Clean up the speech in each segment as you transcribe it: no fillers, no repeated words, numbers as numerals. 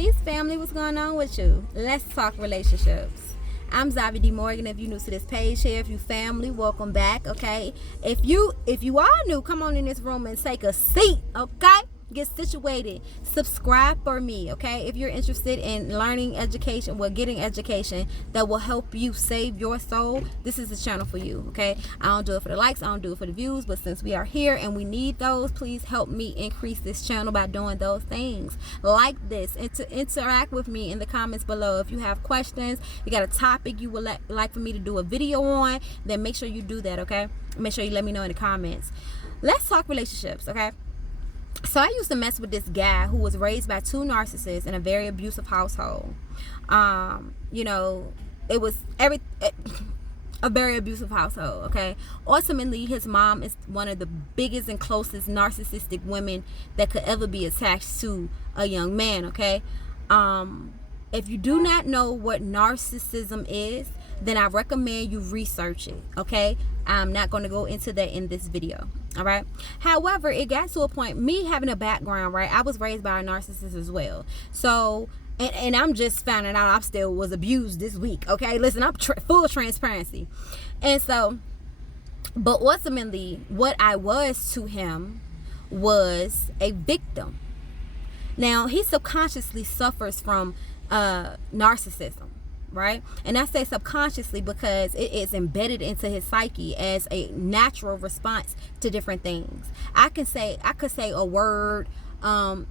Peace, family. What's going on with you? Let's talk relationships. I'm Zavie D. Morgan. If you're new to this page here, if you family, welcome back. Okay. If you are new, come on in this room and take a seat. Okay. Get situated. Subscribe for me. Okay. If you're interested in learning education, getting education that will help you save your soul, this is the channel for you. Okay. I don't do it for the likes. I don't do it for the views. But since we are here and we need those, please help me increase this channel by doing those things. Like this and to interact with me in the comments below. If you have questions, you got a topic you would like for me to do a video on, then make sure you do that. Okay. Make sure you let me know in the comments. Let's talk relationships. Okay. So I used to mess with this guy who was raised by two narcissists in a very abusive household. It was a very abusive household. Okay. Ultimately, his mom is one of the biggest and closest narcissistic women that could ever be attached to a young man. Okay. If you do not know what narcissism is, then I recommend you research it. Okay. I'm not going to go into that in this video. All right. However, it got to a point, me having a background, right? I was raised by a narcissist as well. So, and I'm just finding out I still was abused this week. Okay. Listen, I'm full transparency. And so, but ultimately what I was to him was a victim. Now, he subconsciously suffers from narcissism. Right? And I say subconsciously because it is embedded into his psyche as a natural response to different things. I could say a word, I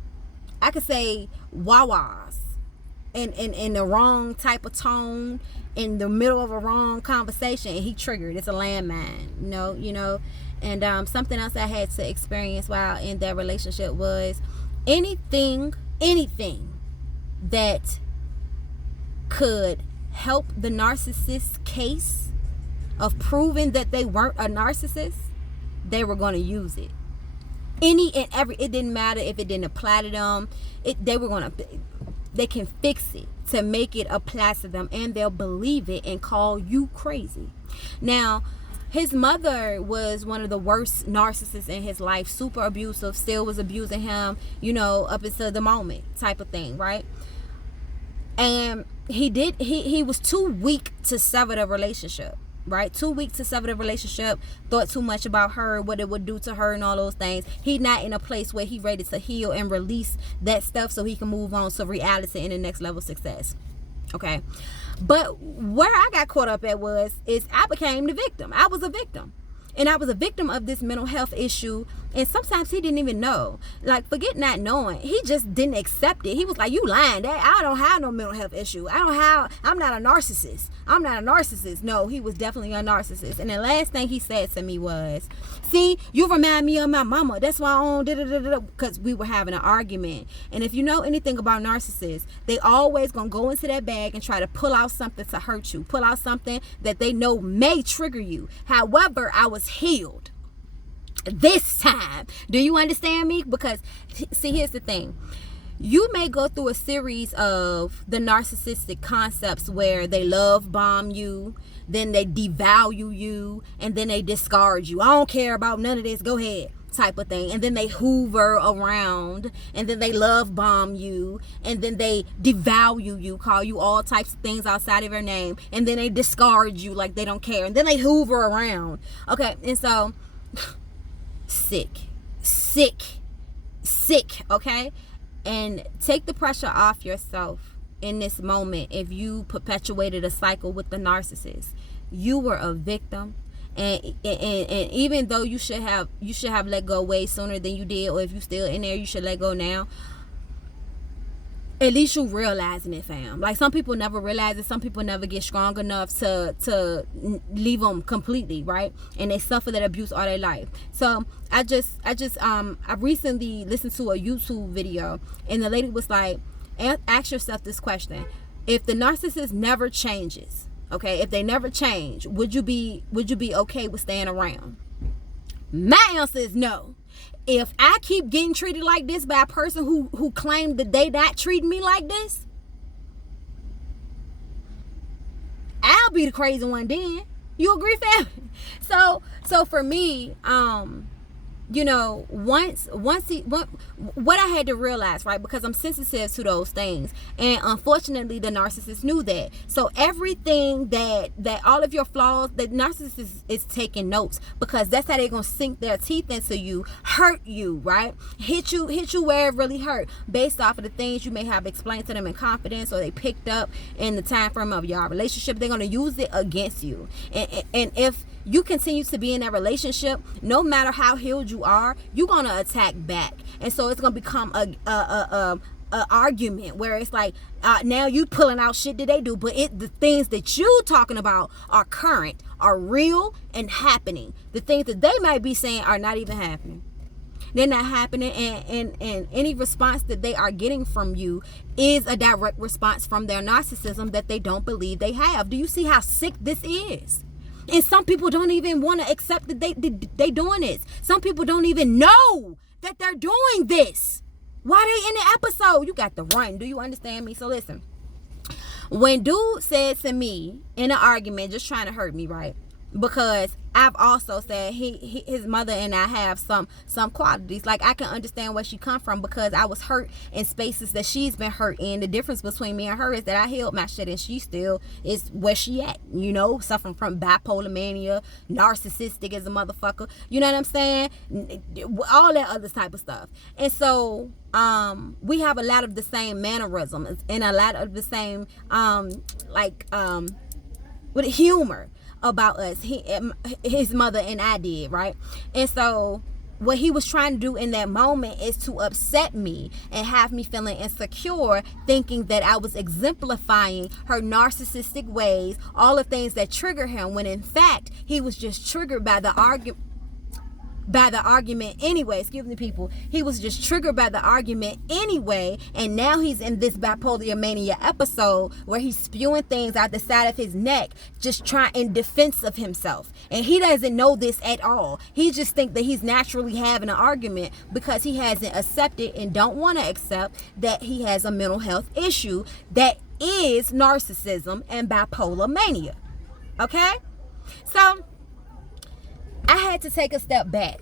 could say wawas in the wrong type of tone in the middle of a wrong conversation, and he triggered. It's a landmine, you know. And something else I had to experience while in that relationship was anything that could help the narcissist case of proving that they weren't a narcissist, they were going to use it. Any and every, it didn't matter if it didn't apply to them. They can fix it to make it apply to them, and they'll believe it and call you crazy. Now, his mother was one of the worst narcissists in his life, super abusive, still was abusing him, up until the moment type of thing, right? And he was too weak to sever the relationship, right? Too weak to sever the relationship, thought too much about her, what it would do to her and all those things. He's not in a place where he's ready to heal and release that stuff so he can move on to reality and the next level success. Okay. But where I got caught up at is I became the victim. I was a victim. And I was a victim of this mental health issue. And sometimes he didn't even know. Like, forget not knowing. He just didn't accept it. He was like, you lying. I don't have no mental health issue. I'm not a narcissist. I'm not a narcissist. No, he was definitely a narcissist. And the last thing he said to me was, see, you remind me of my mama. That's why I don't, because we were having an argument. And if you know anything about narcissists, they always gonna go into that bag and try to pull out something to hurt you. Pull out something that they know may trigger you. However, I was healed this time. Do you understand me? Because see, here's the thing. You may go through a series of the narcissistic concepts where they love bomb you, then they devalue you, and then they discard you. I don't care about none of this, go ahead type of thing. And then they hoover around, and then they love bomb you, and then they devalue you, call you all types of things outside of your name, and then they discard you like they don't care, and then they hoover around. Okay, and so sick, okay? And take the pressure off yourself in this moment if you perpetuated a cycle with the narcissist. You were a victim. And even though you should have let go way sooner than you did, or if you still in there, you should let go now. At least you realizing it, fam. Like, some people never realize it. Some people never get strong enough to leave them completely, right? And they suffer that abuse all their life. So I recently listened to a YouTube video, and the lady was like, ask yourself this question: if the narcissist never changes, okay, if they never change, would you be okay with staying around? My answer is no. If I keep getting treated like this by a person who claimed that they not treating me like this, I'll be the crazy one then. You agree, fam? So for me, what I had to realize, right, because I'm sensitive to those things, and unfortunately the narcissist knew that. So everything that all of your flaws, the narcissist is taking notes, because that's how they're gonna sink their teeth into you, hurt you, right, hit you where it really hurt, based off of the things you may have explained to them in confidence, or they picked up in the time frame of your relationship. They're gonna use it against you, and if you continue to be in that relationship, no matter how healed you are, you're gonna attack back. And so it's gonna become a argument where it's like, now you pulling out shit that they do, but the things that you talking about are current, are real and happening. The things that they might be saying are not even happening. They're not happening, and any response that they are getting from you is a direct response from their narcissism that they don't believe they have. Do you see how sick this is? And some people don't even want to accept that they doing this. Some people don't even know that they're doing this. Why they in the episode? You got to run. Do you understand me? So listen. When dude said to me in an argument, just trying to hurt me, right? Because I've also said his mother and I have some qualities. Like, I can understand where she come from, because I was hurt in spaces that she's been hurt in. The difference between me and her is that I healed my shit, and she still is where she at, suffering from bipolar mania, narcissistic as a motherfucker, you know what I'm saying, all that other type of stuff. And so we have a lot of the same mannerisms and a lot of the same with humor about us, his mother and I did, right? And so what he was trying to do in that moment is to upset me and have me feeling insecure, thinking that I was exemplifying her narcissistic ways, all the things that trigger him, when in fact he was just triggered by the argument anyway. Excuse me, people. He was just triggered by the argument anyway, and now he's in this bipolar mania episode where he's spewing things out the side of his neck, just trying in defense of himself. And he doesn't know this at all. He just thinks that he's naturally having an argument because he hasn't accepted and don't want to accept that he has a mental health issue that is narcissism and bipolar mania. Okay? So I had to take a step back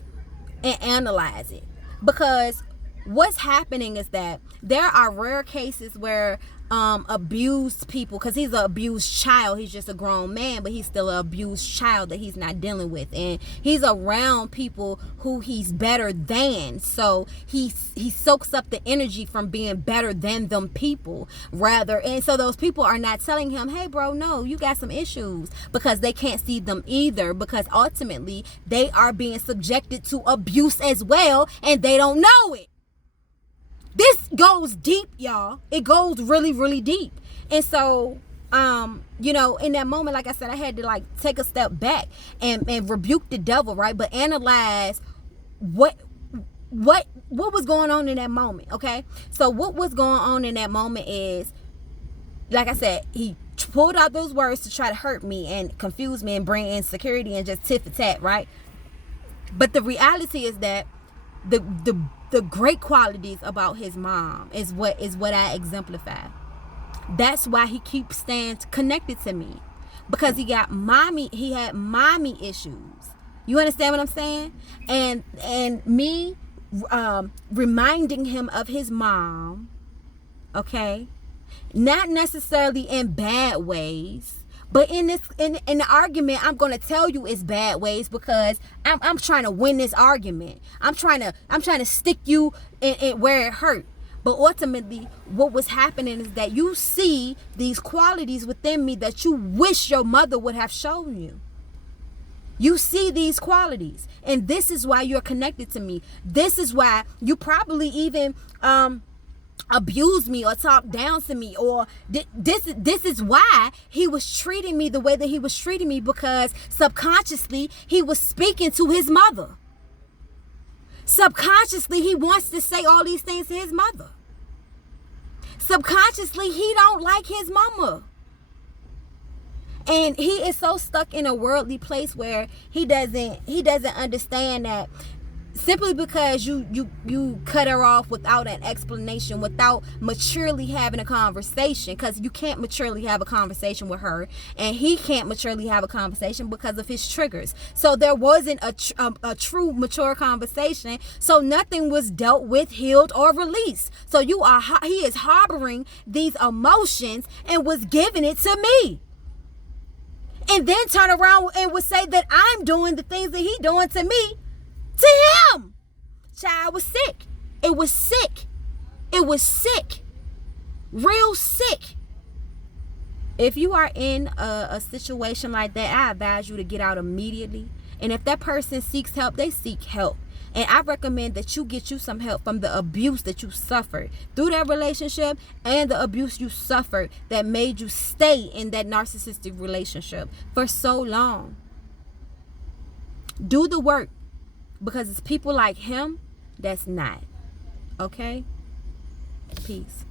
and analyze it, because what's happening is that there are rare cases where abused people, because he's an abused child, he's just a grown man, but he's still an abused child that he's not dealing with, and he's around people who he's better than, so he soaks up the energy from being better than them people, rather, and so those people are not telling him, hey bro, no, you got some issues, because they can't see them either, because ultimately they are being subjected to abuse as well, and they don't know it. This goes deep, y'all. It goes really, really deep. And so, in that moment, like I said, I had to take a step back and rebuke the devil, right? But analyze what was going on in that moment, okay? So what was going on in that moment is, like I said, he pulled out those words to try to hurt me and confuse me and bring insecurity and just tit for tat, right? But the reality is that the great qualities about his mom is what I exemplify. That's why he keeps staying connected to me, because he had mommy issues. You understand what I'm saying? And me reminding him of his mom, okay? Not necessarily in bad ways, but in the argument, I'm gonna tell you it's bad ways, because I'm trying to win this argument. I'm trying to stick you in where it hurt. But ultimately, what was happening is that you see these qualities within me that you wish your mother would have shown you. You see these qualities, and this is why you're connected to me. This is why you probably even abused me or talked down to me, or this is why he was treating me the way that he was treating me, because subconsciously he was speaking to his mother. Subconsciously he wants to say all these things to his mother. Subconsciously he don't like his mama, and he is so stuck in a worldly place where he doesn't understand that simply because you cut her off without an explanation, without maturely having a conversation, because you can't maturely have a conversation with her, and he can't maturely have a conversation because of his triggers. So there wasn't a true mature conversation, so nothing was dealt with, healed, or released. So he is harboring these emotions and was giving it to me, and then turn around and would say that I'm doing the things that he doing to me to him. Child, was sick. It was sick. It was sick. Real sick. If you are in a situation like that, I advise you to get out immediately. And if that person seeks help, they seek help. And I recommend that you get you some help from the abuse that you suffered through that relationship, and the abuse you suffered that made you stay in that narcissistic relationship for so long. Do the work, because it's people like him that's not. Okay? Peace.